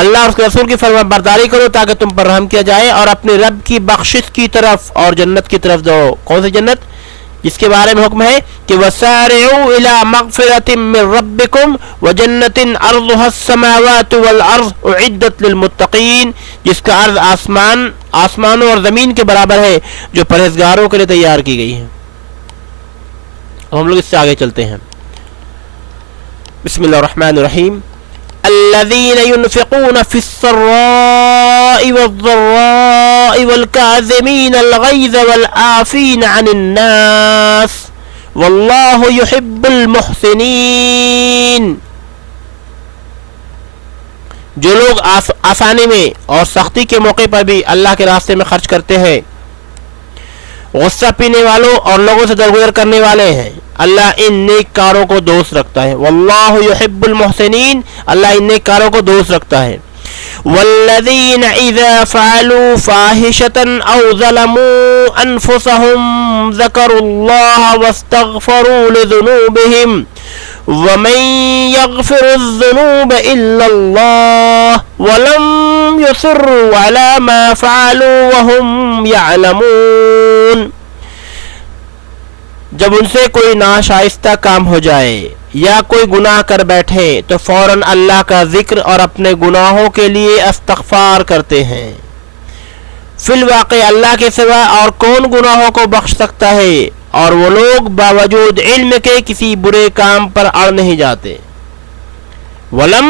اللہ اور اس کے رسول کی فرما برداری کرو تاکہ تم پر رحم کیا جائے اور اپنے رب کی بخشش کی طرف اور جنت کی طرف جاؤ. کون سی جنت؟ جس کے بارے میں حکم ہے کہ وَسَارِعُوا إِلَى مَغْفِرَةٍ مِّن رَبِّكُمْ وَجَنَّةٍ عَرْضُهَا السَّمَاوَاتُ وَالْأَرْضُ أُعِدَّتْ لِلْمُتَّقِينَ، جس کا عرض آسمانوں اور زمین کے برابر ہے، جو پرہیزگاروں کے لیے تیار کی گئی ہے. ہم لوگ اس سے آگے چلتے ہیں. بسم اللہ الرحمن الرحیم. الذين ينفقون في السراء والضراء والكاظمين الغيظ والعافين عن الناس والله يحب المحسنين. جو لوگ آسانی میں اور سختی کے موقع پر بھی اللہ کے راستے میں خرچ کرتے ہیں، غصہ پینے والوں اور لوگوں سے درگزر کرنے والے ہیں، اللہ ان نیک کاروں کو دوست رکھتا ہے. واللہ یحب المحسنین، اللہ ان نیک کاروں کو دوست رکھتا ہے. والذین اذا فعلوا فاحشة او ظلموا انفسهم ذکروا اللہ واستغفروا لذنوبهم ومن يغفر الذنوب الا اللہ ولم يصروا على ما فعلوا وهم يعلمون. جب ان سے کوئی ناشائستہ کام ہو جائے یا کوئی گناہ کر بیٹھے تو فوراً اللہ کا ذکر اور اپنے گناہوں کے لیے استغفار کرتے ہیں. فی الواقع اللہ کے سوا اور کون گناہوں کو بخش سکتا ہے، اور وہ لوگ باوجود علم کے کسی برے کام پر اڑ نہیں جاتے. وَلَمْ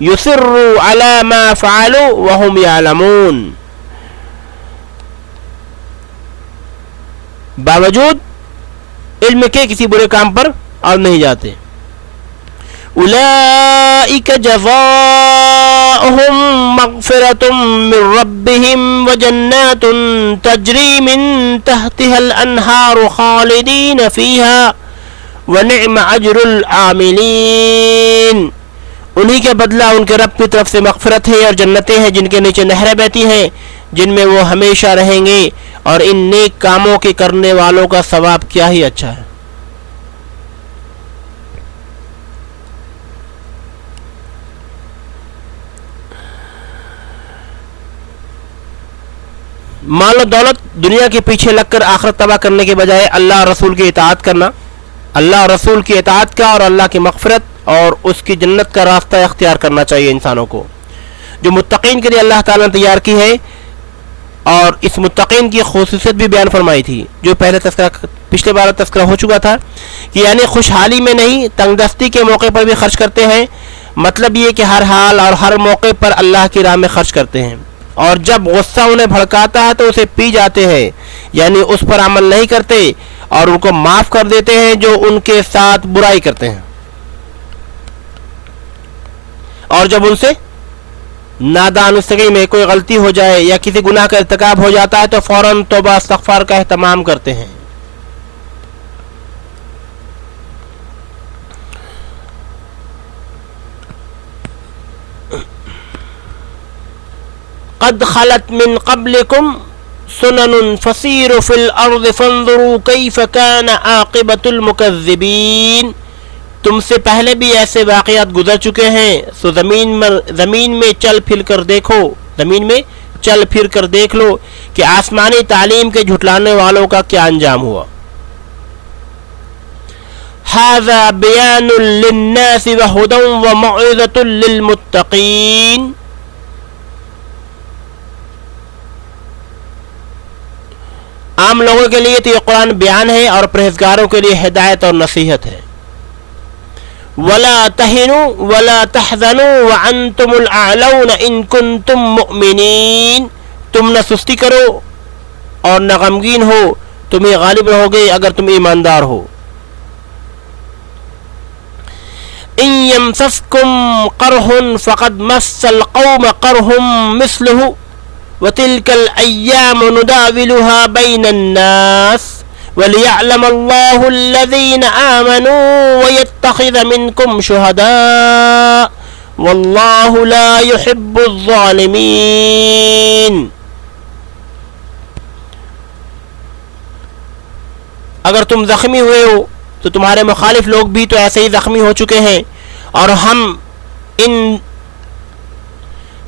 يُصِرُّوا عَلَى مَا فَعَلُوا وَهُمْ يَعْلَمُونَ، باوجود علم کے کسی برے کام پر اڑ نہیں جاتے. اولئک جزاؤہم مغفرۃ من ربہم وجنات تجری من تحتها الانہار خالدین فیہا ونعم اجر العاملین. انہی کے بدلہ ان کے رب کی طرف سے مغفرت ہے اور جنتیں ہیں جن کے نیچے نہریں بہتی ہیں، جن میں وہ ہمیشہ رہیں گے، اور ان نیک کاموں کے کرنے والوں کا ثواب کیا ہی اچھا ہے. مال و دولت دنیا کے پیچھے لگ کر آخرت تباہ کرنے کے بجائے اللہ اور رسول کی اطاعت کرنا، اللہ اور رسول کی اطاعت کا اور اللہ کی مغفرت اور اس کی جنت کا راستہ اختیار کرنا چاہیے انسانوں کو، جو متقین کے لیے اللہ تعالیٰ نے تیار کی ہے. اور اس متقین کی خصوصیت بھی بیان فرمائی تھی جو پچھلے بار تذکرہ ہو چکا تھا، کہ یعنی خوشحالی میں نہیں، تنگ دستی کے موقع پر بھی خرچ کرتے ہیں. مطلب یہ کہ ہر حال اور ہر موقع پر اللہ کی راہ میں خرچ کرتے ہیں، اور جب غصہ انہیں بھڑکاتا ہے تو اسے پی جاتے ہیں، یعنی اس پر عمل نہیں کرتے اور ان کو معاف کر دیتے ہیں جو ان کے ساتھ برائی کرتے ہیں. اور جب ان سے نادانستگی میں کوئی غلطی ہو جائے یا کسی گناہ کا ارتکاب ہو جاتا ہے تو فوراً توبہ استغفار کا اہتمام کرتے ہیں. قد خلت من قبلكم سنن فسيروا في الارض فانظروا كيف كان عاقبة المكذبين. تم سے پہلے بھی ایسے واقعات گزر چکے ہیں، سو زمین میں چل پھر کر دیکھ لو کہ آسمانی تعلیم کے جھٹلانے والوں کا کیا انجام ہوا. هذا بيان للناس وهدى وموعظة للمتقين. عام لوگوں کے لیے تو یہ قرآن بیان ہے اور پرہیزگاروں کے لیے ہدایت اور نصیحت ہے. وَلَا تَهِنُوا وَلَا تَحْزَنُوا وَأَنْتُمُ الْأَعْلَوْنَ إِن كُنتُم مُؤْمِنِينَ. تم نہ سستی کرو اور نہ غمگین ہو، تم ہی غالب رہو گے اگر تم ایماندار ہو. إِن يَمْسَسْكُمْ قَرْحٌ فَقَدْ مَسَّ الْقَوْمَ قَرْحٌ مِثْلُهُ وَتِلْكَ الْأَيَّامُ نُدَاوِلُهَا بَيْنَ النَّاسِ وَلِيَعْلَمَ اللَّهُ الَّذِينَ آمَنُوا وَيَتَّخِذَ مِنْكُمْ شُهَدَاءَ وَاللَّهُ لَا يُحِبُّ الظَّالِمِينَ. اگر تم زخمی ہوئے ہو تو تمہارے مخالف لوگ بھی تو ایسے ہی زخمی ہو چکے ہیں، اور ہم ان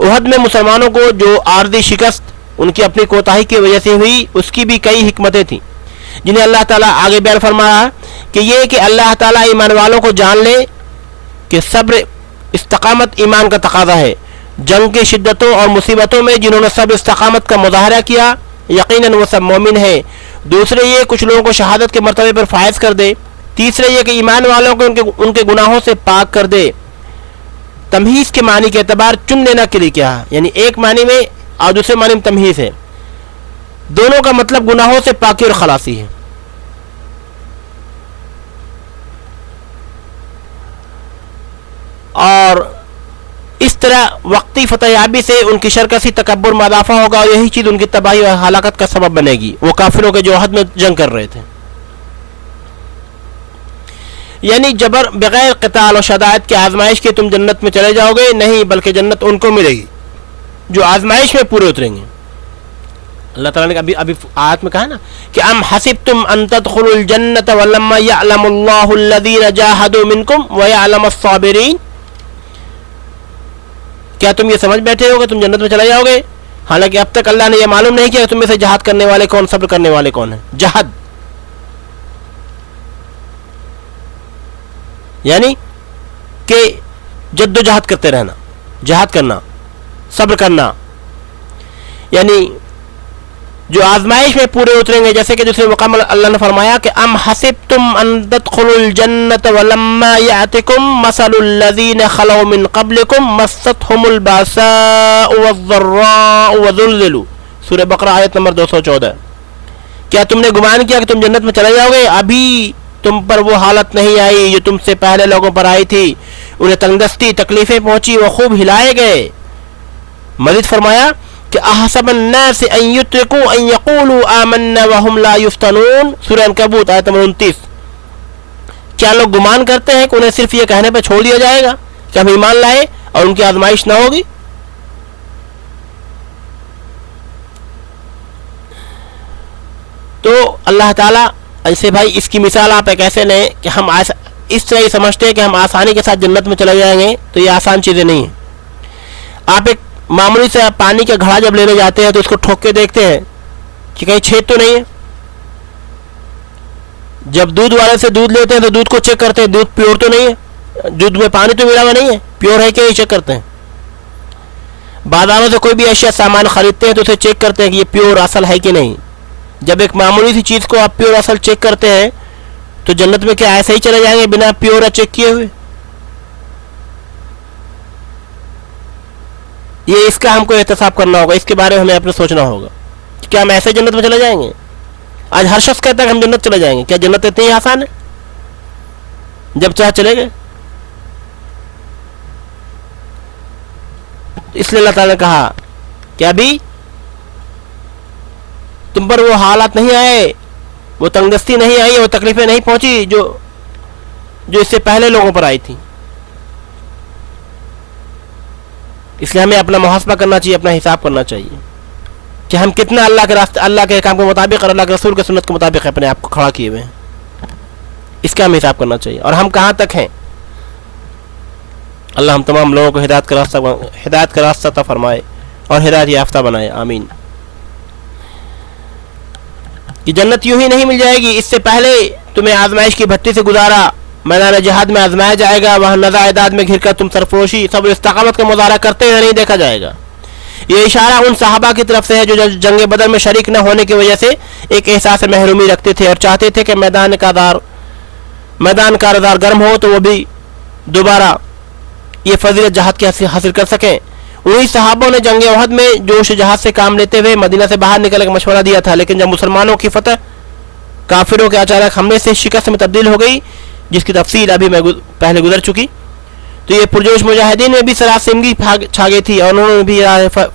احد میں مسلمانوں کو جو عارضی شکست ان کی اپنی کوتاہی کی وجہ سے ہوئی، اس کی بھی کئی حکمتیں تھیں جنہیں اللہ تعالیٰ آگے بیان فرمایا کہ یہ کہ اللہ تعالیٰ ایمان والوں کو جان لے کہ صبر استقامت ایمان کا تقاضا ہے. جنگ کی شدتوں اور مصیبتوں میں جنہوں نے صبر استقامت کا مظاہرہ کیا یقیناً وہ سب مومن ہیں. دوسرے یہ کچھ لوگوں کو شہادت کے مرتبے پر فائز کر دے. تیسرے یہ کہ ایمان والوں کو ان کے گناہوں سے پاک کر دے. تمہیز کے معنی کے اعتبار چن لینا کے لیے کیا ہے، یعنی ایک معنی میں اور دوسرے معنی میں تمہیز ہے. دونوں کا مطلب گناہوں سے پاکی اور خلاصی ہے. اور اس طرح وقتی فتح یابی سے ان کی شرکسی تکبر میں اضافہ ہوگا اور یہی چیز ان کی تباہی اور ہلاکت کا سبب بنے گی. وہ کافروں کے جو عہد میں جنگ کر رہے تھے، یعنی جبر بغیر قتال اور شدائد کے آزمائش کے تم جنت میں چلے جاؤ گے، نہیں بلکہ جنت ان کو ملے گی جو آزمائش میں پورے اتریں گے. اللہ تعالیٰ نے ابھی آیت میں کہا نا کہ ام حسبتم ان تدخلوا الجنة ولما يعلم الله الذين جاهدوا منكم ويعلم الصابرين. کیا تم یہ سمجھ بیٹھے ہو کہ تم جنت میں چلے جاؤ گے حالانکہ اب تک اللہ نے یہ معلوم نہیں کیا کہ تم میں سے جہاد کرنے والے کون، صبر کرنے والے کون ہیں. جہاد یعنی کہ جد و جہد کرتے رہنا، جہاد کرنا، صبر کرنا، یعنی جو آزمائش میں پورے اتریں گے. جیسے کہ دوسرے مقام اللہ نے فرمایا کہ ام حسبتم ان تدخلوا الجنة ولما يأتكم مثل الذين خلوا من قبلكم مستهم البأساء والضراء وزلزلوا. سورہ بقرہ آیت نمبر 214. کیا تم نے گمان کیا کہ تم جنت میں چلے جاؤ گے، ابھی تم پر وہ حالت نہیں آئی جو تم سے پہلے لوگوں پر آئی تھی. انہیں تنگدستی تکلیفیں پہنچی، وہ خوب ہلائے گئے. مزید فرمایا کہ احسب الناس ان یترکوا ان یقولوا آمنا وهم لا یفتنون. سورہ عنکبوت آیت نمبر 29. کیا لوگ گمان کرتے ہیں کہ انہیں صرف یہ کہنے پہ چھوڑ دیا جائے گا کہ ہم ایمان لائے اور ان کی آزمائش نہ ہوگی؟ تو اللہ تعالیٰ ایسے بھائی اس کی مثال آپ ایک ایسے لیں کہ ہم اس طرح یہ سمجھتے ہیں کہ ہم آسانی کے ساتھ جنت میں چلے جائیں گے، تو یہ آسان چیزیں نہیں ہیں. آپ ایک معمولی سے پانی کا گھڑا جب لینے جاتے ہیں تو اس کو ٹھوک کے دیکھتے ہیں کہ کہیں چھید تو نہیں ہے. جب دودھ والے سے دودھ لیتے ہیں تو دودھ کو چیک کرتے ہیں دودھ پیور تو نہیں ہے، دودھ میں پانی تو ملا ہوا نہیں ہے، پیور ہے کہ یہ چیک کرتے ہیں. بازاروں سے کوئی بھی اشیاء سامان خریدتے ہیں تو اسے چیک کرتے ہیں کہ یہ پیور اصل ہے کہ نہیں. جب ایک معمولی سی چیز کو آپ پیور اصل چیک کرتے ہیں تو جنت میں کیا ایسے ہی چلے جائیں گے بنا پیور چیک کیے ہوئے؟ یہ اس کا ہم کو احتساب کرنا ہوگا، اس کے بارے میں ہمیں اپنے سوچنا ہوگا کہ کیا ہم ایسے جنت میں چلے جائیں گے؟ آج ہر شخص کہتا ہے کہ ہم جنت چلے جائیں گے. کیا جنت اتنی آسان ہے؟ جب چاہ چلے گئے. اس لیے اللہ تعالیٰ نے کہا کہ ابھی تم پر وہ حالات نہیں آئے، وہ تنگدستی نہیں آئی، وہ تکلیفیں نہیں پہنچی جو اس سے پہلے لوگوں پر آئی تھی. اس لیے ہمیں اپنا محاسبہ کرنا چاہیے، اپنا حساب کرنا چاہیے کہ ہم کتنا اللہ کے راستے، اللہ کے احکام کے مطابق اور اللہ کے رسول کے سنت کے مطابق اپنے آپ کو کھڑا کیے ہوئے ہیں. اس کا ہم حساب کرنا چاہیے اور ہم کہاں تک ہیں. اللہ ہم تمام لوگوں کو ہدایت کا راستہ عطا فرمائے اور ہدایت یافتہ بنائے. آمین. کہ جنت یوں ہی نہیں مل جائے گی، اس سے پہلے تمہیں آزمائش کی بھٹی سے گزارا، میدان جہاد میں آزمایا جائے گا، وہاں نزاع اعداد میں گھر کر تم سرفروشی صبر استقامت کا مظاہرہ کرتے ہوئے نہیں دیکھا جائے گا. یہ اشارہ ان صحابہ کی طرف سے ہے جو جنگ بدر میں شریک نہ ہونے کی وجہ سے ایک احساس محرومی رکھتے تھے اور چاہتے تھے کہ میدان کا رادار گرم ہو تو وہ بھی دوبارہ یہ فضیلت جہاد کی حاصل کر سکیں. وہی صحابوں نے جنگ احد میں جوش جہاد سے کام لیتے ہوئے مدینہ سے باہر نکلنے کا مشورہ دیا تھا، لیکن جب مسلمانوں کی فتح کافروں کے اچانک حملے سے شکست میں تبدیل ہو گئی، جس کی تفصیل ابھی میں پہلے گزر چکی، تو یہ پرجوش مجاہدین میں بھی سراسیمگی چھا گئی تھی اور انہوں نے بھی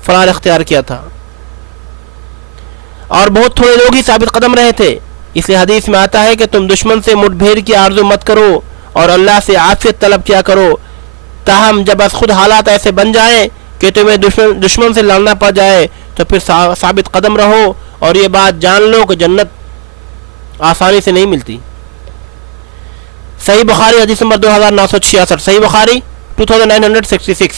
فرار اختیار کیا تھا اور بہت تھوڑے لوگ ہی ثابت قدم رہے تھے. اس لیے حدیث میں آتا ہے کہ تم دشمن سے مٹ بھیڑ کی آرزو مت کرو اور اللہ سے عافیت طلب کیا کرو، تاہم جب از خود حالات ایسے بن جائیں کہ تمہیں دشمن سے لڑنا پڑ جائے تو پھر ثابت قدم رہو اور یہ بات جان لو کہ جنت آسانی سے نہیں ملتی. صحیح بخاری حدیث نمبر 2966. صحیح بخاری 2966.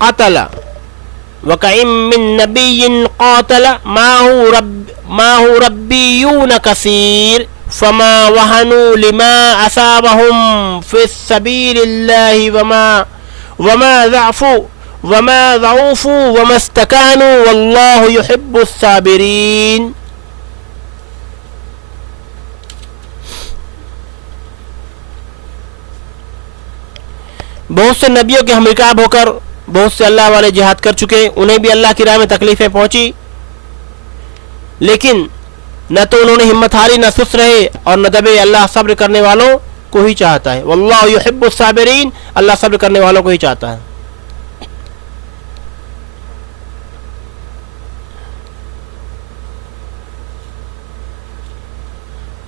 قتل وكأين من نبي قاتل معه ربيون كثير فما وهنوا لما أصابهم في سبيل الله وما ضعفوا وما استكانوا والله يحب الصابرين. بہت سے نبیوں کے ہم رکاب ہو کر بہت سے اللہ والے جہاد کر چکے، انہیں بھی اللہ کی راہ میں تکلیفیں پہنچی، لیکن نہ تو انہوں نے ہمت ہاری، نہ سست رہے اور نہ دبے. اللہ صبر کرنے والوں کو ہی چاہتا ہے. واللہ یحب الصابرین، اللہ صبر کرنے والوں کو ہی چاہتا ہے.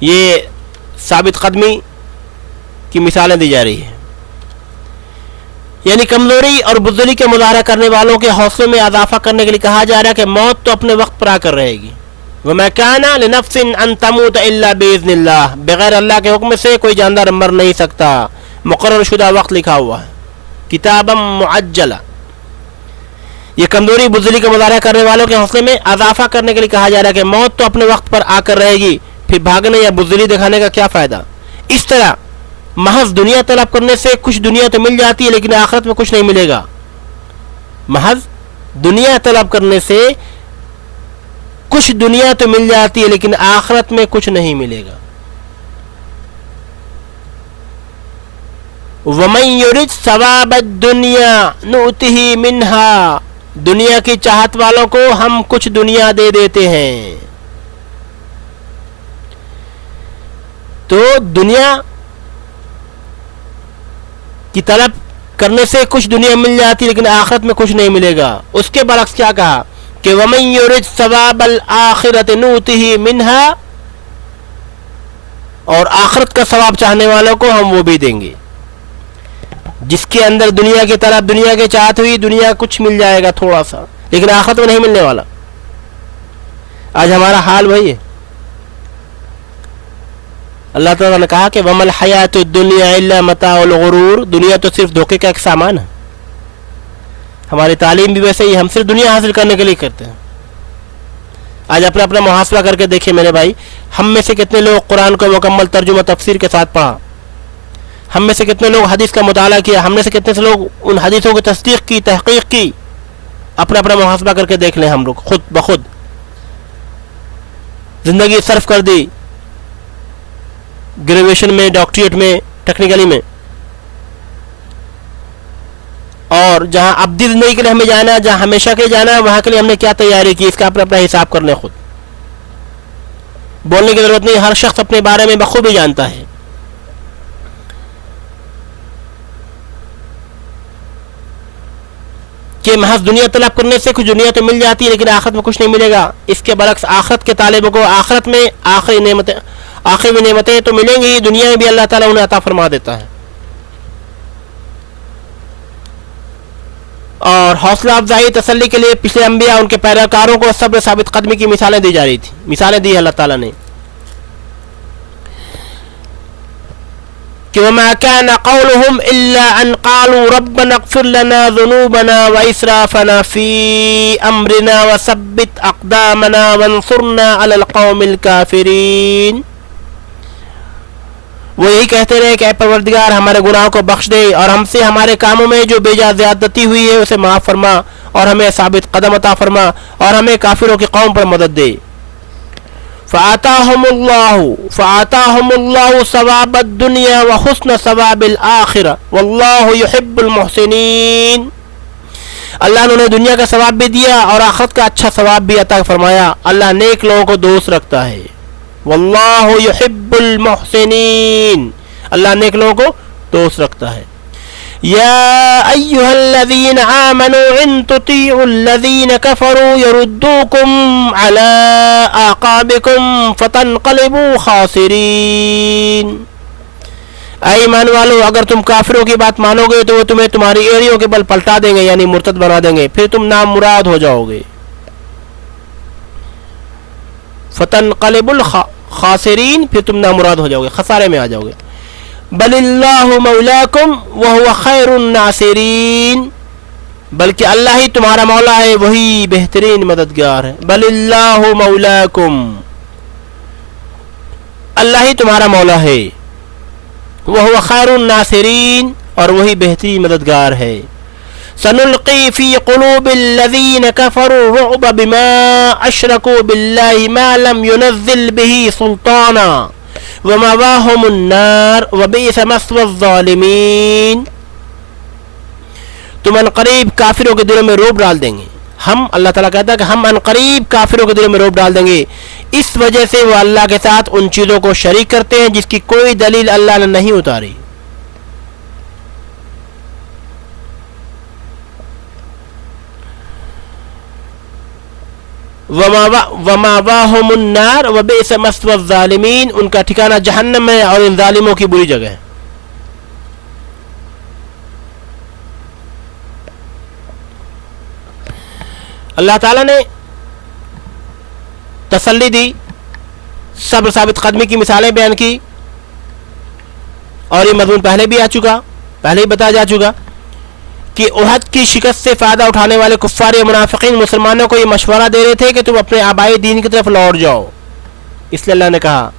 یہ ثابت قدمی کی مثالیں دی جا رہی ہیں، یعنی کمزوری اور بزدلی کے مظاہرہ کرنے والوں کے حوصلے میں اضافہ کرنے کے لیے کہا جا رہا ہے کہ موت تو اپنے وقت پر آ کر رہے گی. وَمَا كَانَ لِنَفْسٍ أَن تَمُوتَ إِلَّا بِإِذْنِ اللَّهِ، بغیر اللہ کے حکم سے کوئی جاندار مر نہیں سکتا، مقرر شدہ وقت لکھا ہوا ہے، کتابا معجلا. یہ کمزوری بزدلی کا مظاہرہ کرنے والوں کے حوصلے میں اضافہ کرنے کے لیے کہا جا رہا ہے کہ موت تو اپنے وقت پر آ کر رہے گی، پھر بھاگنے یا بزدلی دکھانے کا کیا فائدہ. اس طرح محض دنیا طلب کرنے سے کچھ دنیا تو مل جاتی ہے لیکن آخرت میں کچھ نہیں ملے گا. محض دنیا طلب کرنے سے کچھ دنیا تو مل جاتی ہے لیکن آخرت میں کچھ نہیں ملے گا. وَمَن يُرِدْ ثَوَابَ الدُّنْيَا نُؤْتِهِ مِنْهَا، دنیا کی چاہت والوں کو ہم کچھ دنیا دے دیتے ہیں. تو دنیا کی طلب کرنے سے کچھ دنیا مل جاتی لیکن آخرت میں کچھ نہیں ملے گا. اس کے برعکس کیا کہا کہ وَمَن يُرِدْ ثَوَابَ الْآخِرَةِ نُؤْتِهِ مِنْهَا، اور آخرت کا ثواب چاہنے والوں کو ہم وہ بھی دیں گے. جس کے اندر دنیا کی طرف دنیا کے چاہت ہوئی، دنیا کچھ مل جائے گا تھوڑا سا لیکن آخرت میں نہیں ملنے والا. آج ہمارا حال وہی ہے. اللہ تعالیٰ نے کہا کہ وَمَا الْحَيَاةُ الدُّنْيَا إِلَّا مَتَاعُ الْغُرُورِ، دنیا تو صرف دھوکے کا ایک سامان ہے. ہماری تعلیم بھی ویسے ہی، ہم صرف دنیا حاصل کرنے کے لیے کرتے ہیں. آج اپنا محاسبہ کر کے دیکھیں میرے بھائی، ہم میں سے کتنے لوگ قرآن کو مکمل ترجمہ تفسیر کے ساتھ پڑھا، ہم میں سے کتنے لوگ حدیث کا مطالعہ کیا، ہم میں سے کتنے سے لوگ ان حدیثوں کی تصدیق کی، تحقیق کی. اپنا محاسبہ کر کے دیکھ لیں. ہم لوگ خود بخود زندگی صرف کر دی گریجویشن میں، ڈاکٹریٹ میں، ٹیکنیکلی میں، اور جہاں ابدی زندگی کے لیے ہمیں جانا ہے، جہاں ہمیشہ کے لیے جانا ہے، وہاں کے لیے ہم نے کیا تیاری کی، اس کا اپنا حساب کر لیں. خود بولنے کی ضرورت نہیں، ہر شخص اپنے بارے میں بخوبی جانتا ہے. کہ محض دنیا طلب کرنے سے کچھ دنیا تو مل جاتی ہے لیکن آخرت میں کچھ نہیں ملے گا. اس کے برعکس آخرت کے طالبوں کو آخرت میں آخری نعمتیں تو ملیں گی، دنیا میں بھی اللہ تعالیٰ انہیں عطا فرما دیتا ہے. اور حوصلہ افزائی تسلی کے لیے پچھلے انبیاء ان کے پیروکاروں کو صبر ثابت قدمی کی مثالیں دی جا رہی تھی، مثالیں دی اللہ تعالیٰ نے کہ وَمَا كَانَ قَوْلُهُمْ إِلَّا أَنْ قَالُوا رَبَّنَا اغْفِرْ لَنَا ذُنُوبَنَا وَإِسْرَافَنَا فِي أَمْرِنَا وَثَبِّتْ أَقْدَامَنَا وَانصُرْنَا عَلَى الْقَوْمِ الْكَافِرِينَ. وہ یہی کہتے رہے کہ اے پروردگار ہمارے گناہوں کو بخش دے اور ہم سے ہمارے کاموں میں جو بے جا زیادتی ہوئی ہے اسے معاف فرما اور ہمیں ثابت قدم عطا فرما اور ہمیں کافروں کی قوم پر مدد دے. فآتاہم اللہ ثواب الدنیا وحسن ثواب الآخرہ واللہ یحب المحسنین. اللہ نے انہیں دنیا کا ثواب بھی دیا اور آخرت کا اچھا ثواب بھی عطا فرمایا. اللہ نیک لوگوں کو دوست رکھتا ہے. واللہ یحب المحسنین، اللہ نیک لوگوں کو دوست رکھتا ہے. یا ایہا الذین آمنوا ان تطیعوا الذین کفروا یردوکم علی اعقابکم فتنقلبوا خاسرین. اے ایمان والو، اگر تم کافروں کی بات مانو گے تو وہ تمہیں تمہاری ایڑیوں کے بل پلٹا دیں گے، یعنی مرتد بنا دیں گے، پھر تم نامراد ہو جاؤ گے. فتنقلبوا الخاسرین، پھر تم نامراد ہو جاؤ گے، خسارے میں آ جاؤ گے. بل اللہ مولاکم وہو خیر الناصرین، بلکہ اللہ ہی تمہارا مولا ہے، وہی بہترین مددگار ہے. بل اللہ مولاکم، اللہ ہی تمہارا مولا ہے، وہو خیر الناصرین، اور وہی بہترین مددگار ہے. سنلقی فی قلوب الذین کفروا الرعب بما اشرکوا باللہ ما لم ينزل به سلطانا ومأواہم النار وبئس مثوى الظالمین. تم ان قریب کافروں کے دلوں میں روب ڈال دیں گے. ہم، اللہ تعالیٰ کہتا ہے کہ ہم ان قریب کافروں کے دلوں میں روب ڈال دیں گے، اس وجہ سے وہ اللہ کے ساتھ ان چیزوں کو شریک کرتے ہیں جس کی کوئی دلیل اللہ نے نہیں اتاری. وَمَأْوَاهُمُ النَّارُ وَبِئْسَ مَثْوَى الظَّالِمِينَ، ان کا ٹھکانہ جہنم ہے اور ان ظالموں کی بری جگہ ہے. اللہ تعالیٰ نے تسلی دی، صبر ثابت قدمی کی مثالیں بیان کی، اور یہ مضمون پہلے بھی آ چکا، پہلے ہی بتایا جا چکا کہ احد کی شکست سے فائدہ اٹھانے والے کفار یا منافقین مسلمانوں کو یہ مشورہ دے رہے تھے کہ تم اپنے آبائی دین کی طرف لوٹ جاؤ. اس لیے اللہ نے کہا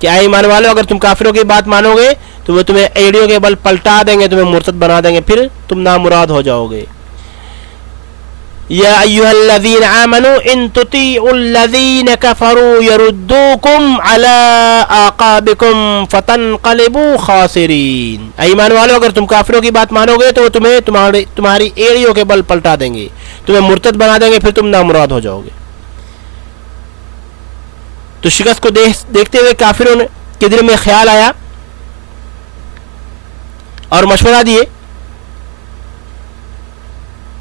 کہ اے ایمان والو، اگر تم کافروں کی بات مانو گے تو وہ تمہیں ایڑیوں کے بل پلٹا دیں گے، تمہیں مرتد بنا دیں گے، پھر تم نامراد ہو جاؤ گے. یا ایھا الذین آمنوا ان تطیعوا الذین کفروا یردوکم علی اعقابکم فتنقلبوا خاسرین. ایمان والو، اگر تم کافروں کی بات مانو گے تو وہ تمہیں تمہاری ایڑیوں کے بل پلٹا دیں گے، تمہیں مرتد بنا دیں گے، پھر تم نامراد ہو جاؤ گے. تو شکست کو دیکھتے ہوئے کافروں کے دل میں خیال آیا اور مشورہ دیے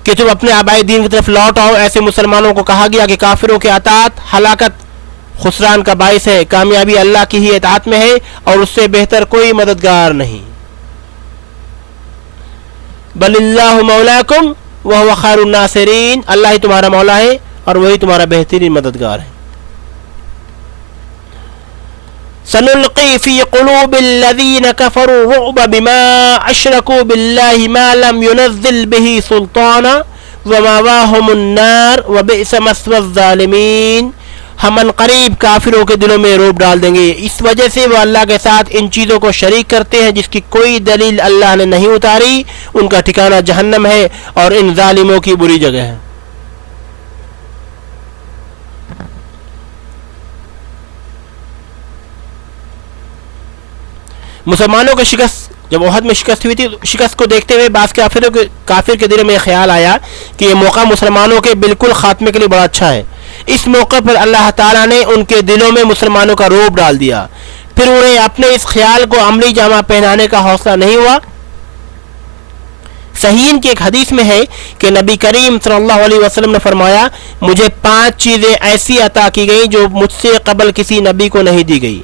کہ تم اپنے آبائی دین کی طرف لوٹ آؤ. ایسے مسلمانوں کو کہا گیا کہ کافروں کے اطاعت ہلاکت خسران کا باعث ہے، کامیابی اللہ کی ہی اطاعت میں ہے اور اس سے بہتر کوئی مددگار نہیں. بل اللہ مولاکم وہو خیر الناصرین، اللہ ہی تمہارا مولا ہے اور وہی تمہارا بہترین مددگار ہے. سنلقی فی قلوب الذین کفروا الرعب بما اشرکوا باللہ ما لم ينزل به سلطانا ومأواہم النار وبئس مثوى الظالمین. ہم ان قریب کافروں کے دلوں میں روب ڈال دیں گے، اس وجہ سے وہ اللہ کے ساتھ ان چیزوں کو شریک کرتے ہیں جس کی کوئی دلیل اللہ نے نہیں اتاری. ان کا ٹھکانہ جہنم ہے اور ان ظالموں کی بری جگہ ہے. مسلمانوں کی شکست، جب احد میں شکست ہوئی تھی، شکست کو دیکھتے ہوئے بعض کافر کے دل میں خیال آیا کہ یہ موقع مسلمانوں کے بالکل خاتمے کے لیے بڑا اچھا ہے. اس موقع پر اللہ تعالیٰ نے ان کے دلوں میں مسلمانوں کا روب ڈال دیا. پھر انہیں اپنے اس خیال کو عملی جامہ پہنانے کا حوصلہ نہیں ہوا. صحیحین کی ایک حدیث میں ہے کہ نبی کریم صلی اللہ علیہ وسلم نے فرمایا، مجھے 5 چیزیں ایسی عطا کی گئیں جو مجھ سے قبل کسی نبی کو نہیں دی گئی.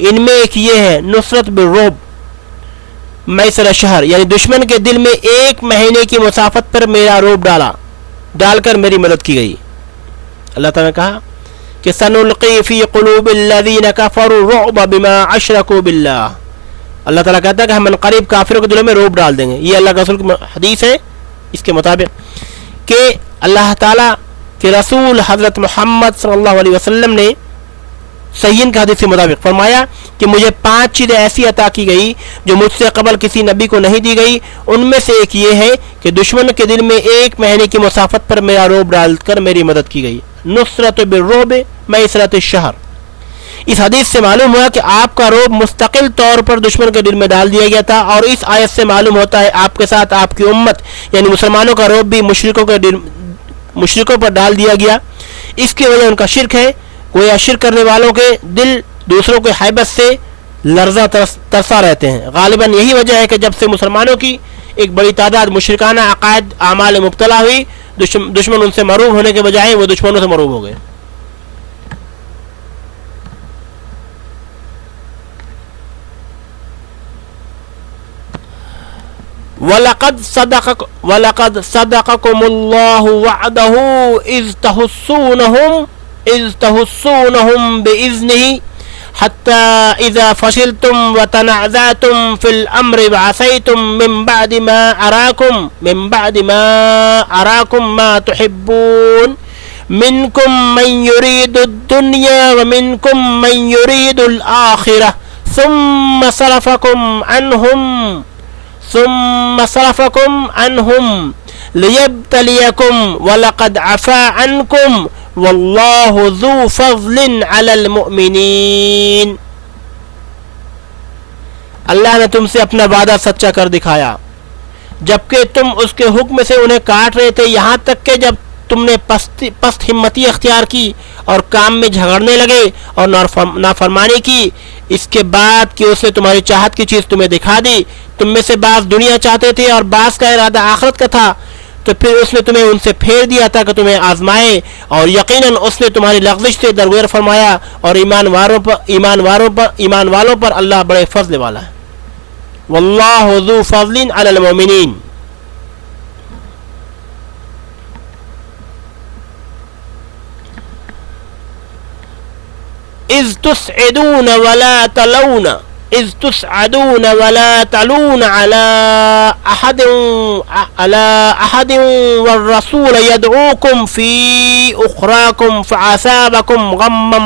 ان میں ایک یہ ہے، نصرت بالرعب میسر شہر، یعنی دشمن کے دل میں 1 مہینے کی مسافت پر میرا روب ڈال کر میری مدد کی گئی. اللہ تعالیٰ نے کہا کہ سنلقی فی قلوب الذین کفروا الرعب بما اشرکوا باللہ. اللہ تعالیٰ کہتا ہے کہ ہم ان قریب کافروں کے دلوں میں روب ڈال دیں گے. یہ اللہ کے رسول کی حدیث ہے. اس کے مطابق کہ اللہ تعالیٰ کے رسول حضرت محمد صلی اللہ علیہ وسلم نے صحیحین کے حدیث کے مطابق فرمایا کہ مجھے 5 چیزیں ایسی عطا کی گئی جو مجھ سے قبل کسی نبی کو نہیں دی گئی. ان میں سے ایک یہ ہے کہ دشمن کے دل میں 1 مہینے کی مسافت پر میرا روب ڈال کر میری مدد کی گئی. نصرت بالرعب میسرۃ الشہر. اس حدیث سے معلوم ہوا کہ آپ کا روب مستقل طور پر دشمن کے دل میں ڈال دیا گیا تھا، اور اس آیت سے معلوم ہوتا ہے آپ کے ساتھ آپ کی امت یعنی مسلمانوں کا روب بھی مشرکوں پر ڈال دیا گیا. اس کی وجہ ان کا شرک ہے. گویا شرک کرنے والوں کے دل دوسروں کے حیبت سے لرزہ ترسا رہتے ہیں. غالباً یہی وجہ ہے کہ جب سے مسلمانوں کی ایک بڑی تعداد مشرکانہ عقائد اعمال مبتلا ہوئی، دشمن ان سے مروب ہونے کے بجائے وہ دشمنوں سے مروب ہو گئے. وَلَقَدْ صَدَقَكُمُ اللَّهُ وَعْدَهُ إِذْ تَحُسُّونَهُمْ بِإِذْنِهِ حتى إذا فشلتم وتنازعتم في الأمر وعصيتم من بعد ما أراكم ما تحبون منكم من يريد الدنيا ومنكم من يريد الآخرة ثم صرفكم عنهم ليبتليكم ولقد عفا عنكم واللہ ذو فضل علی المؤمنین. اللہ نے تم سے اپنا وعدہ سچا کر دکھایا جبکہ تم اس کے حکم سے انہیں کاٹ رہے تھے، یہاں تک کہ جب تم نے پست ہمتی اختیار کی اور کام میں جھگڑنے لگے اور نافرمانی کی، اس کے بعد کہ اس نے تمہاری چاہت کی چیز تمہیں دکھا دی. تم میں سے بعض دنیا چاہتے تھے اور بعض کا ارادہ آخرت کا تھا، تو پھر اس نے تمہیں ان سے پھیر دیا تاکہ تمہیں آزمائے، اور یقیناً اس نے تمہاری لغزش سے درگزر فرمایا، اور ایمان والوں پر اللہ بڑے فضل والا ہے. واللہ ذو فضل علی المؤمنین. اذ تسعدون ولا تلون على أحد والرسول يدعوكم في أخراكم فأصابكم غما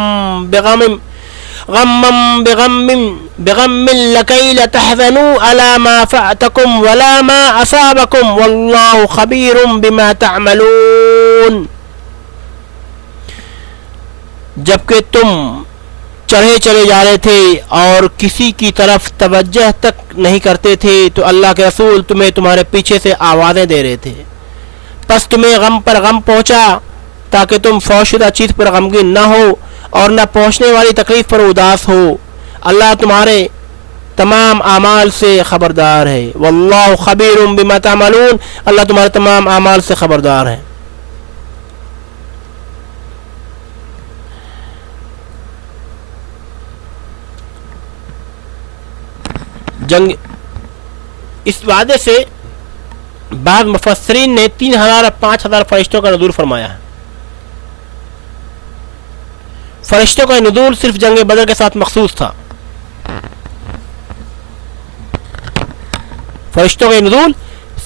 بغم لكي لا تحزنوا على ما فاتكم ولا ما أصابكم والله خبير بما تعملون. جبکہ تم چڑھے چلے جا رہے تھے اور کسی کی طرف توجہ تک نہیں کرتے تھے تو اللہ کے رسول تمہیں تمہارے پیچھے سے آوازیں دے رہے تھے، پس تمہیں غم پر غم پہنچا تاکہ تم فوت شدہ چیز پر غمگین نہ ہو اور نہ پہنچنے والی تکلیف پر اداس ہو. اللہ تمہارے تمام اعمال سے خبردار ہے. واللہ خبیر بما تعملون. اللہ تمہارے تمام اعمال سے خبردار ہے. جنگ اس وعدے سے بعض مفسرین نے 3000 اور 5000 فرشتوں کا نزول فرمایا ہے. فرشتوں کا نزول صرف جنگ بدر کے ساتھ مخصوص تھا. فرشتوں کا نزول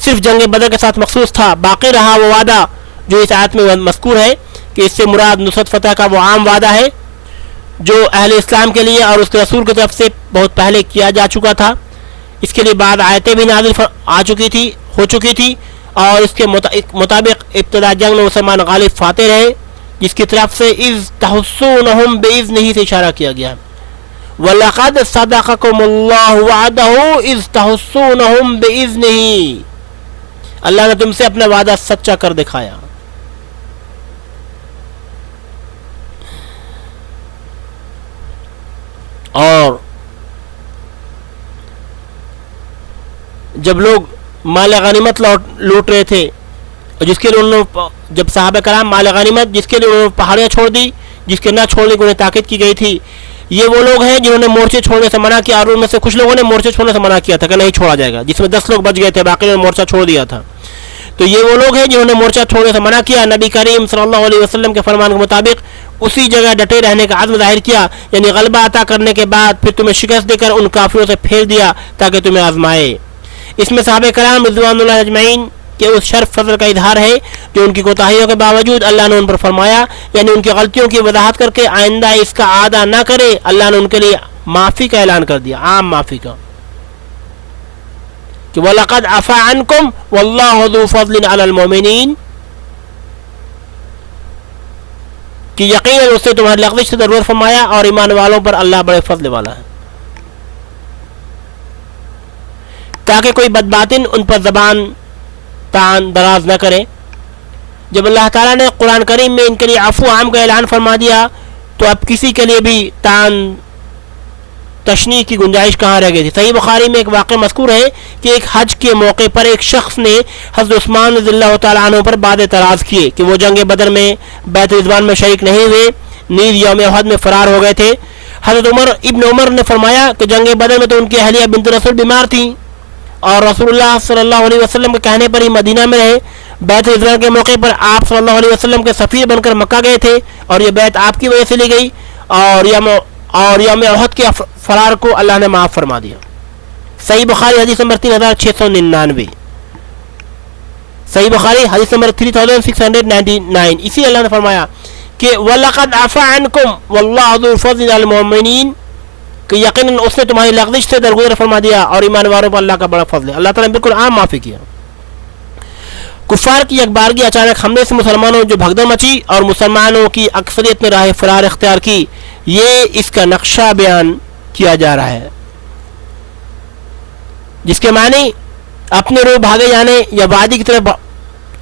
صرف جنگ بدر کے ساتھ مخصوص تھا. باقی رہا وہ وعدہ جو اس آیت میں مذکور ہے کہ اس سے مراد نصرت فتح کا وہ عام وعدہ ہے جو اہل اسلام کے لیے اور اس کے رسول کی طرف سے بہت پہلے کیا جا چکا تھا. اس کے لیے بعد آیتیں بھی نازل ہو چکی تھی اور اس کے مطابق ابتدا جنگ میں مسلمان غالب فاتح رہے، جس کی طرف سے اذ تحسونہم بإذنہ سے اشارہ کیا گیا. وَلَقَدْ صَدَقَكُمُ اللَّهُ وَعْدَهُ اذ تحسونہم بإذنہ. اللہ نے تم سے اپنا وعدہ سچا کر دکھایا. اور جب لوگ مال غنیمت لوٹ رہے تھے، اور جس کے لیے انہوں نے جب صحابہ کرام مال غنیمت جس کے لیے انہوں نے پہاڑیاں چھوڑ دی، جس کے نہ چھوڑنے کو انہیں تاکید کی گئی تھی، یہ وہ لوگ ہیں جنہوں نے مورچے چھوڑنے سے منع کیا، اور ان میں سے کچھ لوگوں نے مورچے چھوڑنے سے منع کیا تھا کہ نہیں چھوڑا جائے گا، جس میں 10 لوگ بچ گئے تھے، باقی نے مورچہ چھوڑ دیا تھا. تو یہ وہ لوگ ہیں جنہوں نے مورچہ چھوڑنے سے منع کیا. نبی کریم صلی اللہ علیہ وسلم کے فرمان کے مطابق اسی جگہ ڈٹے رہنے کا عزم ظاہر کیا، یعنی غلبہ عطا کرنے کے بعد پھر تمہیں شکست دے کر ان کافروں سے پھیر دیا تاکہ تمہیں آزمائے. اس میں صحابہ کرام رضوان اللہ اجمعین کے اس شرف فضل کا اظہار ہے جو ان کی کوتاہیوں کے باوجود اللہ نے ان پر فرمایا، یعنی ان کی غلطیوں کی وضاحت کر کے آئندہ اس کا عادہ نہ کرے. اللہ نے ان کے لیے معافی کا اعلان کر دیا، عام معافی کا، کہ وَلَقَدْ عَفَا عَنْكُمْ وَاللَّهُ ذُو فَضْلٍ عَلَى الْمُؤْمِنِينَ، کہ یقیناً اس نے تمہاری لغزش سے درگزر فرمایا اور ایمان والوں پر اللہ بڑے فضل والا ہے. تاکہ کوئی بدباطن ان پر زبان تان دراز نہ کرے. جب اللہ تعالیٰ نے قرآن کریم میں ان کے لیے عفو عام کا اعلان فرما دیا تو اب کسی کے لیے بھی تان تشنیع کی گنجائش کہاں رہ گئی تھی. صحیح بخاری میں ایک واقعہ مذکور ہے کہ ایک حج کے موقع پر ایک شخص نے حضرت عثمان رضی اللہ تعالیٰ عنہ پر بعد اعتراض کیے کہ وہ جنگ بدر میں بیت رضوان میں شریک نہیں ہوئے، نیز یوم احد میں فرار ہو گئے تھے. حضرت ابن عمر نے فرمایا کہ جنگ بدر میں تو ان کی اہلیہ بنت رسول بیمار تھیں اور رسول اللہ صلی اللہ علیہ وسلم کے کہنے پر ہی مدینہ میں رہے. بیت رضوان کے موقع پر آپ صلی اللہ علیہ وسلم کے سفیر بن کر مکہ گئے تھے اور یہ بیت آپ کی وجہ سے لی گئی، اور یوم احد کے فرار کو اللہ نے معاف فرما دیا. صحیح بخاری حدیث نمبر 3699. صحیح بخاری حدیث نمبر 3699. اسی اللہ نے فرمایا کہ وَلَقَدْ عَفَا عَنْكُمْ وَاللَّهُ ذُو الْفَضْلِ عَلَى الْمُؤْمِنِينَ کہ یقیناً اس نے تمہاری لغزش سے درگزر فرما دیا اور ایمان والوں پر اللہ کا بڑا فضل ہے. اللہ تعالیٰ نے بالکل عام معافی کیا. کفار کی یکبارگی اچانک حملے سے مسلمانوں جو بھگدڑ مچی اور مسلمانوں کی اکثریت نے راہ فرار اختیار کی، یہ اس کا نقشہ بیان کیا جا رہا ہے، جس کے معنی اپنے روح بھاگے جانے یا وادی کی طرف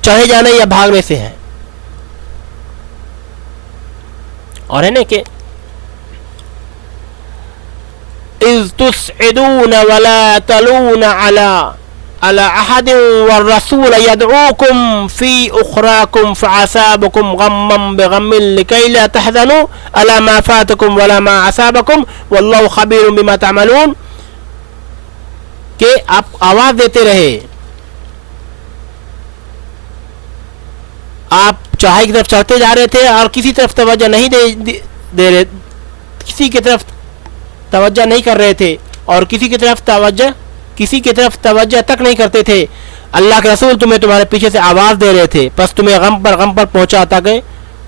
چڑھے جانے یا بھاگنے سے ہے. اور ہے نا کہ اذ تسعدون ولا تلون على احد والرسول يدعوكم في اخراكم فعصابكم غما بغم لكي لا تحزنوا على ما فاتكم ولا ما عصابكم والله خبير بما تعملون. کہ آپ آواز دیتے رہے، آپ چاہے کی طرف چڑھتے جا رہے تھے اور کسی طرف توجہ نہیں دے رہے، کسی کی طرف توجہ نہیں کر رہے تھے اور کسی کی طرف توجہ تک نہیں کرتے تھے. اللہ کے رسول تمہیں تمہارے پیچھے سے آواز دے رہے تھے، پس تمہیں غم پر پہنچا تاکہ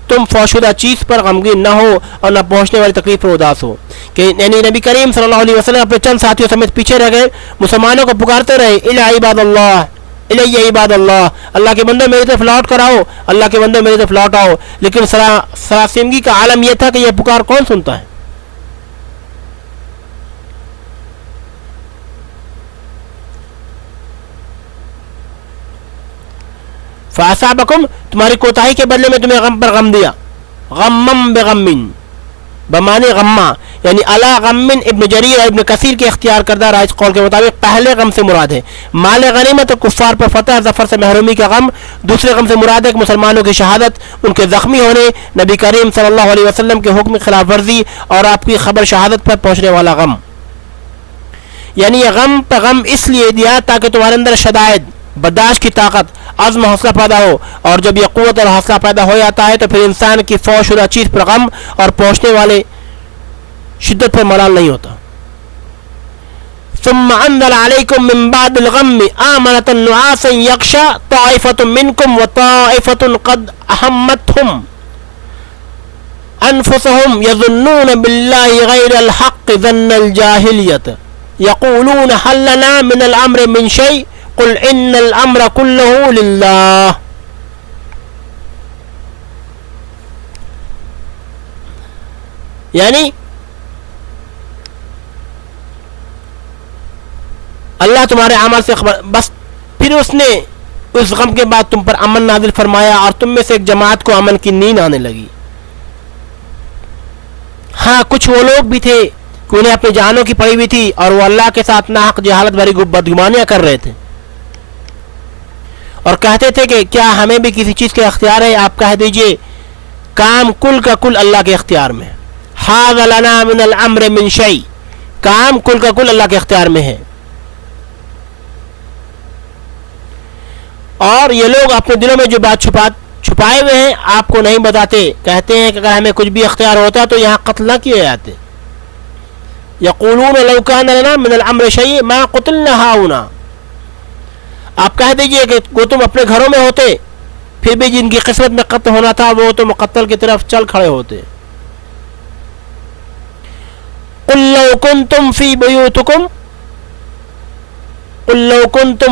تم فوشدہ چیز پر غمگین نہ ہو اور نہ پہنچنے والی تکلیف پر اداس ہو. کہ یعنی نبی کریم صلی اللہ علیہ وسلم اپنے چند ساتھیوں سمیت پیچھے رہ گئے، مسلمانوں کو پکارتے رہے الی عباد اللہ، الی عباد اللہ، اللہ کے بندوں میری طرف لوٹ کر آؤ، اللہ کے بندوں میری طرف لوٹ آؤ. لیکن سراسیمگی کا عالم یہ تھا کہ یہ پکار کون سنتا ہے. فَأَصَابَكُمْ تمہاری کوتاہی کے بدلے میں تمہیں غم پر غم دیا. غمم بغمن بمعنی غمہ، یعنی علی غمن. ابن جریر اور ابن کثیر کے اختیار کردہ رائج قول کے مطابق پہلے غم سے مراد ہے مال غنیمت اور کفار پر فتح ظفر سے محرومی کا غم. دوسرے غم سے مراد ہے کہ مسلمانوں کی شہادت، ان کے زخمی ہونے، نبی کریم صلی اللہ علیہ وسلم کے حکم کی خلاف ورزی اور آپ کی خبر شہادت پر پہنچنے والا غم. یعنی یہ غم پہ غم اس لیے دیا تاکہ تمہارے اندر شدائد، برداشت کی طاقت، عزم حوصلہ پیدا ہو. اور جب یہ قوت اور حوصلہ پیدا ہو جاتا ہے تو پھر انسان کی فوش شدہ چیز پر غم اور پہنچنے والے شدت پر ملال نہیں ہوتا. ثم انزل عليكم من بعد الغم آمنة نعاسا يغشى طائفة منكم وطائفة قد أهمتهم أنفسهم يظنون بالله غير الحق ظن الجاهلية يقولون هل لنا من الأمر من شيء قل ان الامر كله لله. یعنی اللہ تمہارے عمل سے خبر، بس پھر اس نے اس غم کے بعد تم پر امن نازل فرمایا اور تم میں سے ایک جماعت کو امن کی نیند آنے لگی. ہاں کچھ وہ لوگ بھی تھے کہ انہیں اپنی جانوں کی پڑی ہوئی تھی اور وہ اللہ کے ساتھ ناحق جہالت بھری بدگمانیاں کر رہے تھے اور کہتے تھے کہ کیا ہمیں بھی کسی چیز کا اختیار ہے. آپ کہہ دیجئے کام کل کا کل اللہ کے اختیار میں. ھذا لنا من الامر من شیء، کام کل کا کل اللہ کے اختیار میں ہے. اور یہ لوگ اپنے دلوں میں جو بات چھپائے ہوئے ہیں آپ کو نہیں بتاتے. کہتے ہیں کہ اگر ہمیں کچھ بھی اختیار ہوتا تو یہاں قتل نہ کیے جاتے. یقولون لو کان لنا من الامر شیء ما قتلنا هاهنا. آپ کہہ دیجئے کہ وہ تم اپنے گھروں میں ہوتے پھر بھی جن کی قسمت میں قتل ہونا تھا وہ تو مقتل کی طرف چل کھڑے ہوتے. قل لو كنتم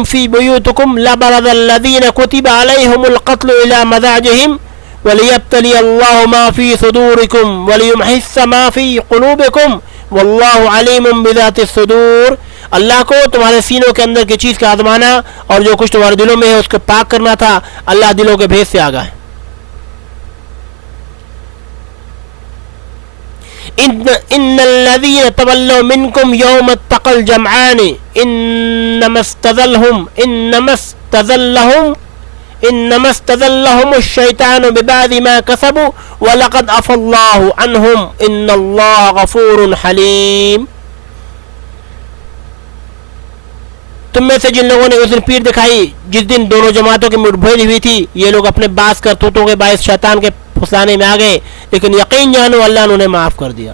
في بيوتكم لبرز الذين كتب عليهم القتل الى مضاجعهم وليبتلي الله ما في صدوركم وليمحص ما في قلوبكم والله عليم بذات الصدور. اللہ کو تمہارے سینوں کے اندر کی چیز کا آزمانا اور جو کچھ تمہارے دلوں میں ہے اس کو پاک کرنا تھا. اللہ دلوں کے بھید سے آگاہ ہے. ان الذين تولوا منكم يوم التقى الجمعان انما استزلهم الشيطان ببعض ما كسبوا ولقد عفا الله عنهم ان الله غفور حليم. تم میں سے جن لوگوں نے اس دن پیر دکھائی جس دن دونوں جماعتوں کی مٹ بھیڑ ہوئی تھی، یہ لوگ اپنے باس کرتوتوں کے باعث شیطان کے پھسلانے میں آ گئے، لیکن یقین جانو اللہ نے انہیں معاف کر دیا.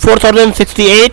4068।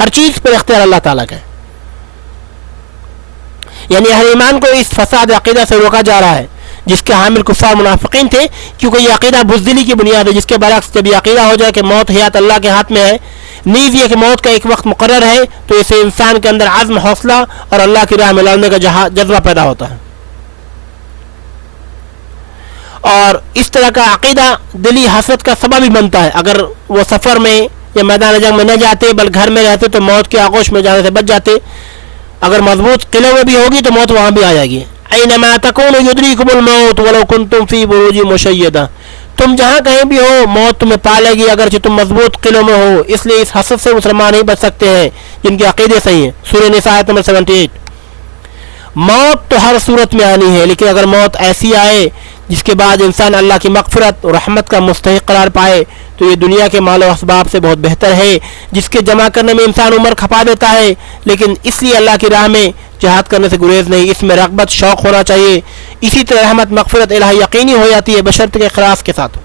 ہر چیز پر اختیار اللہ تعالیٰ کا ہے. یعنی اہل ایمان کو اس فساد عقیدہ سے روکا جا رہا ہے جس کے حامل کفار منافقین تھے، کیونکہ یہ عقیدہ بزدلی کی بنیاد ہے، جس کے برعکس جب یہ عقیدہ ہو جائے کہ موت حیات اللہ کے ہاتھ میں ہے، نیز یہ کہ موت کا ایک وقت مقرر ہے، تو اسے انسان کے اندر عزم، حوصلہ اور اللہ کی راہ میں لڑنے کا جذبہ پیدا ہوتا ہے. اور اس طرح کا عقیدہ دلی حسرت کا سبب بھی بنتا ہے. اگر وہ سفر میں یا میدان جنگ میں نہ جاتے بلکہ گھر میں رہتے تو موت کے آغوش میں جانے سے بچ جاتے. اگر مضبوط قلعے میں بھی ہوگی تو موت وہاں بھی آ جائے گی. اینما تکونوا یدریکم الموت ولو کنتم فی بروج مشیدہ، تم جہاں کہیں بھی ہو موت تمہیں پالے گی اگرچہ تم مضبوط قلعوں میں ہو. اس لیے اس حسد سے مسلمان نہیں بچ سکتے ہیں جن کے عقیدے صحیح ہیں. سورہ نساء آیت نمبر 78. موت تو ہر صورت میں آنی ہے، لیکن اگر موت ایسی آئے جس کے بعد انسان اللہ کی مغفرت اور رحمت کا مستحق قرار پائے تو یہ دنیا کے مال و اسباب سے بہت بہتر ہے، جس کے جمع کرنے میں انسان عمر کھپا دیتا ہے. لیکن اس لیے اللہ کی راہ میں جہاد کرنے سے گریز نہیں، اس میں رغبت، شوق ہونا چاہیے. اسی طرح رحمت، مغفرت الہی یقینی ہو جاتی ہے بشرط کے اخلاص کے ساتھ.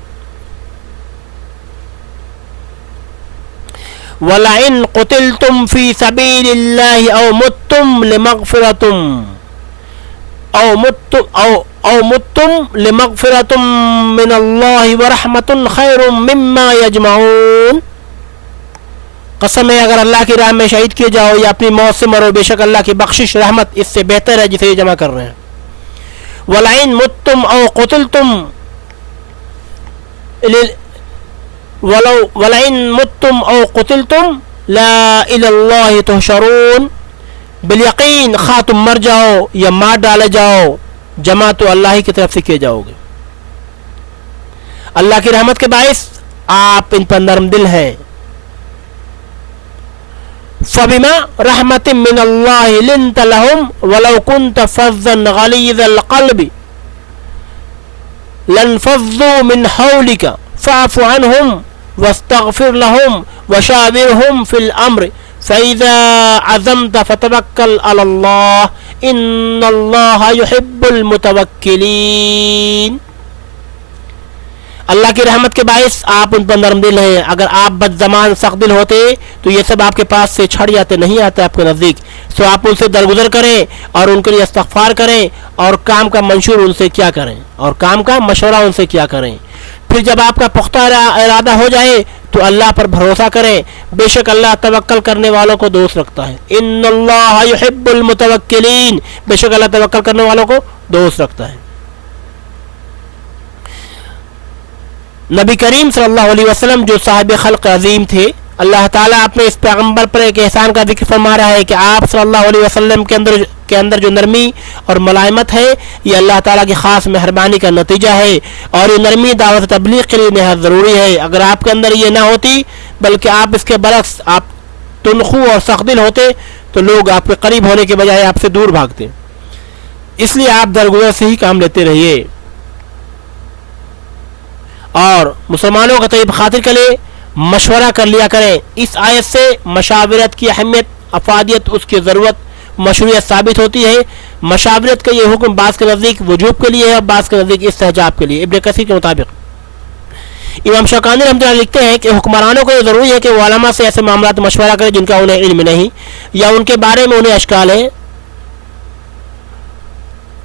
وَلَئِن قُتِلْتُمْ فِي سَبِيلِ اللَّهِ أَوْ مُتُّمْ لِمَغْفِرَةٍ أو متم لمغفرة من الله ورحمة خير مما يجمعون. قسم ہے اگر اللہ کی راہ میں شہید کیے جاؤ یا اپنی موت سے مرو، بے شک اللہ کی بخشش رحمت اس سے بہتر ہے جسے یہ جمع کر رہے ہیں. ولئن متم او قتلتم ولئن متم او قتلتم لا الى الله تحشرون. بالیقین خواہ تم مر جاؤ یا مار ڈالے جاؤ، جمع تو اللہ ہی کی طرف سے کیے جاؤ گے. اللہ کی رحمت کے باعث آپ ان پر نرم دل ہیں. فبما رحمت من اللہ لنت لهم ولو كنت فظا غلیظ القلب لانفضوا من حولك فاعف عنهم واستغفر لهم وشاورهم في الامر فَإِذَا عَزَمْتَ فَتَوَكَّلْ عَلَى اللَّهِ إِنَّ اللَّهَ يُحِبُّ الْمُتَوَكِّلِينَ. اللہ کی رحمت کے باعث آپ ان پر نرم دل ہیں. اگر آپ بد زمان سخت دل ہوتے تو یہ سب آپ کے پاس سے چھڑ جاتے، نہیں آتے آپ کے نزدیک. سو آپ ان سے درگزر کریں اور ان کے لیے استغفار کریں اور کام کا منشور ان سے کیا کریں اور کام کا مشورہ ان سے کیا کریں. پھر جب آپ کا پختہ ارادہ ہو جائے تو اللہ پر بھروسہ کریں، بے شک اللہ توکل کرنے والوں کو دوست رکھتا ہے. ان اللہ یحب المتوکلین، بے شک اللہ توکل کرنے والوں کو دوست رکھتا ہے. نبی کریم صلی اللہ علیہ وسلم جو صاحب خلق عظیم تھے، اللہ تعالیٰ اپنے اس پیغمبر پر ایک احسان کا ذکر فرما رہا ہے کہ آپ صلی اللہ علیہ وسلم کے اندر جو نرمی اور ملائمت ہے یہ اللہ تعالیٰ کی خاص مہربانی کا نتیجہ ہے، اور یہ نرمی دعوت تبلیغ کے لیے نہایت ضروری ہے. اگر آپ کے اندر یہ نہ ہوتی بلکہ آپ اس کے برعکس آپ تنخو اور سخت دل ہوتے تو لوگ آپ کے قریب ہونے کے بجائے آپ سے دور بھاگتے. اس لیے آپ درگزر سے ہی کام لیتے رہیے اور مسلمانوں کا طیب خاطر کے لیے مشورہ کر لیا کریں. اس آیت سے مشاورت کی اہمیت، افادیت، اس کی ضرورت، مشروعیت ثابت ہوتی ہے. مشاورت کا یہ حکم بعض کے نزدیک وجوب کے لیے ہے اور بعض کے نزدیک استحجاب کے لیے. ابن کثیر کے مطابق امام شوکانی رحمۃ اللہ لکھتے ہیں کہ حکمرانوں کو یہ ضروری ہے کہ وہ علماء سے ایسے معاملات مشورہ کریں جن کا انہیں علم نہیں یا ان کے بارے میں انہیں اشکال ہے،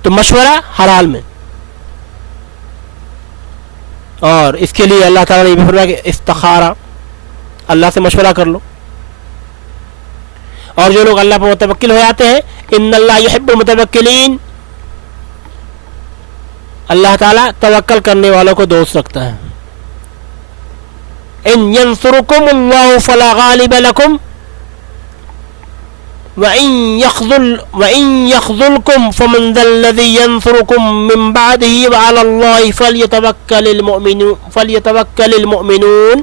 تو مشورہ ہر حال میں. اور اس کے لیے اللہ تعالیٰ نے یہ بھی فرمایا کہ استخارہ، اللہ سے مشورہ کر لو. اور جو لوگ اللہ پر متوکل ہو جاتے ہیں، ان اللہ یحب المتوکلین، اللہ تعالیٰ توکل کرنے والوں کو دوست رکھتا ہے. ان ینصرکم اللہ فلا غالب لکم وَإِن يَخْذُلْكُمْ فَمَنْ ذَا الَّذِي يَنْصُرُكُمْ مِنْ بَعْدِهِ وَعَلَى اللَّهِ فَلْيَتَوَكَّلِ الْمُؤْمِنُونَ.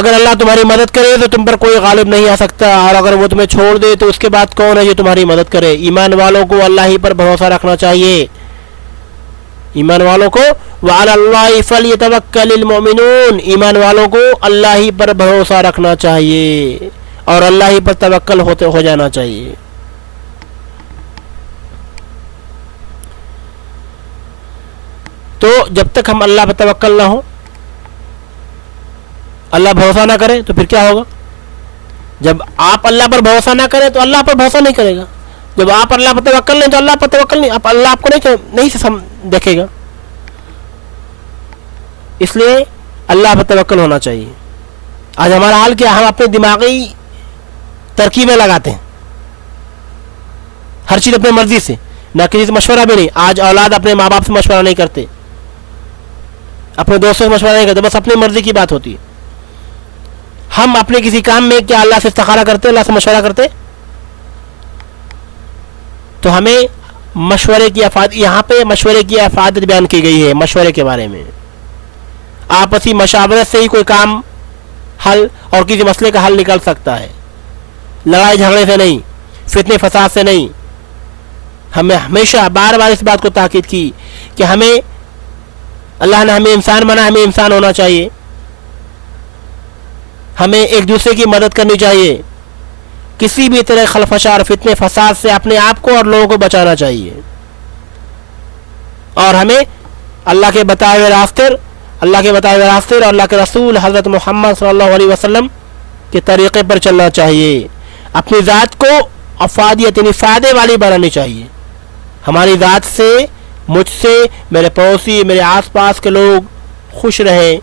اگر اللہ تمہاری مدد کرے تو تم پر کوئی غالب نہیں آ سکتا، اور اگر وہ تمہیں چھوڑ دے تو اس کے بعد کون ہے جو تمہاری مدد کرے. ایمان والوں کو اللہ ہی پر بھروسہ رکھنا چاہیے. ایمان والوں کو وَعَلَى اللَّهِ فَلْيَتَوَكَّلِ الْمُؤْمِنُونَ، ایمان والوں کو اللہ ہی پر بھروسہ رکھنا چاہیے اور اللہ ہی پر توکل ہو جانا چاہیے. تو جب تک ہم اللہ پر توکل نہ ہو، اللہ بھروسہ نہ کرے، تو پھر کیا ہوگا؟ جب آپ اللہ پر بھروسہ نہ کریں تو اللہ پر بھروسہ نہیں کرے گا. جب آپ اللہ پر توکل نہیں تو اللہ پر توکل نہیں, اللہ آپ کو نہیں دیکھے گا. اس لیے اللہ پر توکل ہونا چاہیے. آج ہمارا حال کیا, ہم اپنے دماغی ترکیبیں لگاتے ہیں, ہر چیز اپنے مرضی سے, نہ کسی سے مشورہ بھی نہیں. آج اولاد اپنے ماں باپ سے مشورہ نہیں کرتے, اپنے دوستوں سے مشورہ نہیں کرتے, بس اپنی مرضی کی بات ہوتی ہے. ہم اپنے کسی کام میں کیا اللہ سے استخارہ کرتے, اللہ سے مشورہ کرتے؟ تو ہمیں مشورے کی یہاں پہ مشورے کی افادت بیان کی گئی ہے. مشورے کے بارے میں آپسی مشاورت سے ہی کوئی کام حل اور کسی مسئلے کا حل نکل سکتا ہے, لڑائی جھگڑے سے نہیں, فتنے فساد سے نہیں. ہمیں ہمیشہ بار بار اس بات کو تاکید کی کہ ہمیں اللہ نے ہمیں انسان بنا, ہمیں انسان ہونا چاہیے, ہمیں ایک دوسرے کی مدد کرنی چاہیے, کسی بھی طرح خلفشار فتنے فساد سے اپنے آپ کو اور لوگوں کو بچانا چاہیے, اور ہمیں اللہ کے بتائے ہوئے راستے اور اللہ کے رسول حضرت محمد صلی اللہ علیہ وسلم کے طریقے پر چلنا چاہیے. اپنی ذات کو افادیت یعنی فائدے والی بنانی چاہیے. ہماری ذات سے, مجھ سے, میرے پڑوسی, میرے آس پاس کے لوگ خوش رہیں,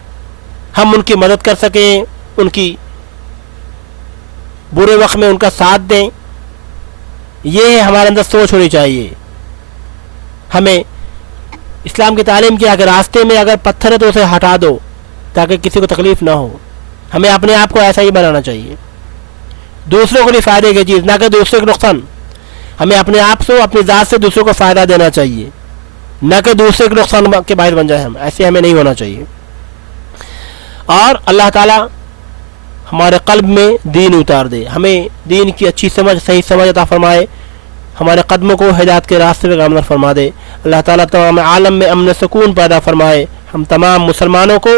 ہم ان کی مدد کر سکیں, ان کی برے وقت میں ان کا ساتھ دیں. یہ ہمارے اندر سوچ ہونی چاہیے. ہمیں اسلام کی تعلیم کیا کہ راستے میں اگر پتھر ہے تو اسے ہٹا دو تاکہ کسی کو تکلیف نہ ہو. ہمیں اپنے آپ کو ایسا ہی بنانا چاہیے, دوسروں کو بھی فائدے کی چیز, نہ کہ دوسرے کو نقصان. ہمیں اپنے آپ سے, اپنی ذات سے دوسروں کو فائدہ دینا چاہیے, نہ کہ دوسرے کے نقصان کے باعث بن جائے. ہم ایسے ہمیں نہیں ہونا چاہیے. اور اللہ تعالی ہمارے قلب میں دین اتار دے, ہمیں دین کی اچھی سمجھ, صحیح سمجھ عطا فرمائے, ہمارے قدموں کو ہدایت کے راستے پہ گامزن فرما دے. اللہ تعالیٰ تمام عالم میں امن سکون پیدا فرمائے. ہم تمام مسلمانوں کو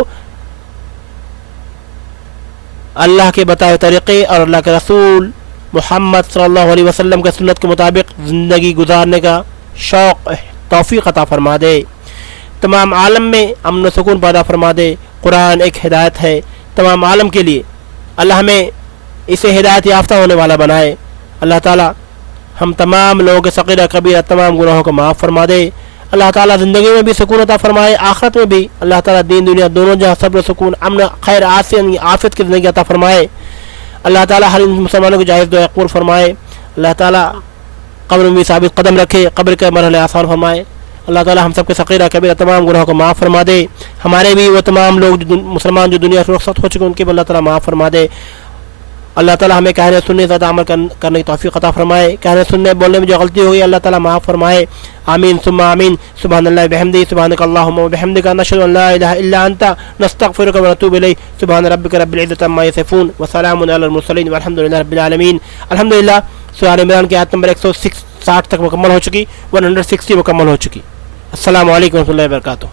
اللہ کے بتائے طریقے اور اللہ کے رسول محمد صلی اللہ علیہ وسلم کے سنت کے مطابق زندگی گزارنے کا شوق توفیق عطا فرما دے. تمام عالم میں امن و سکون پیدا فرما دے. قرآن ایک ہدایت ہے تمام عالم کے لیے. اللہ ہمیں اسے ہدایت یافتہ ہونے والا بنائے. اللہ تعالیٰ ہم تمام لوگوں کے صغیرہ کبیرہ تمام گناہوں کو معاف فرما دے. اللہ تعالیٰ زندگی میں بھی سکون عطا فرمائے, آخرت میں بھی اللہ تعالیٰ دین دنیا دونوں جہاں صبر و سکون, امن, خیر, عافیت کی زندگی عطا فرمائے. اللہ تعالیٰ ہر مسلمانوں کی جائز دعائیں قبول فرمائے. اللہ تعالیٰ قبر میں بھی ثابت قدم رکھے, قبر کے مرحلے آسان فرمائے. اللہ تعالیٰ ہم سب کے صغیرہ کبیرہ تمام گناہوں کو معاف فرما دے. ہمارے بھی وہ تمام لوگ مسلمان جو دنیا سے رخصت ہو چکے ان کے بھی اللہ تعالیٰ معاف فرما دے. اللہ تعالیٰ ہمیں کہنے سننے زیادہ عمل کرنے کی توفیق عطا فرمائے. کہنے سننے بولنے میں جو غلطی ہوئی اللہ تعالیٰ معاف فرمائے. آمین ثم آمین. سبحان اللہ بحمدہ, سبحانک اللہم وبحمدک, نشہد ان لا الہ الا انت, نستغفرک ونتوب الیک. سبحان ربک رب العزۃ عما یصفون وسلام علی المرسلین والحمد للہ رب العالمین. الحمدللہ سورہ عمران کی آیت نمبر 160 تک مکمل ہو چکی, 160 مکمل ہو چکی. السلام علیکم ورحمۃ اللہ وبرکاتہ.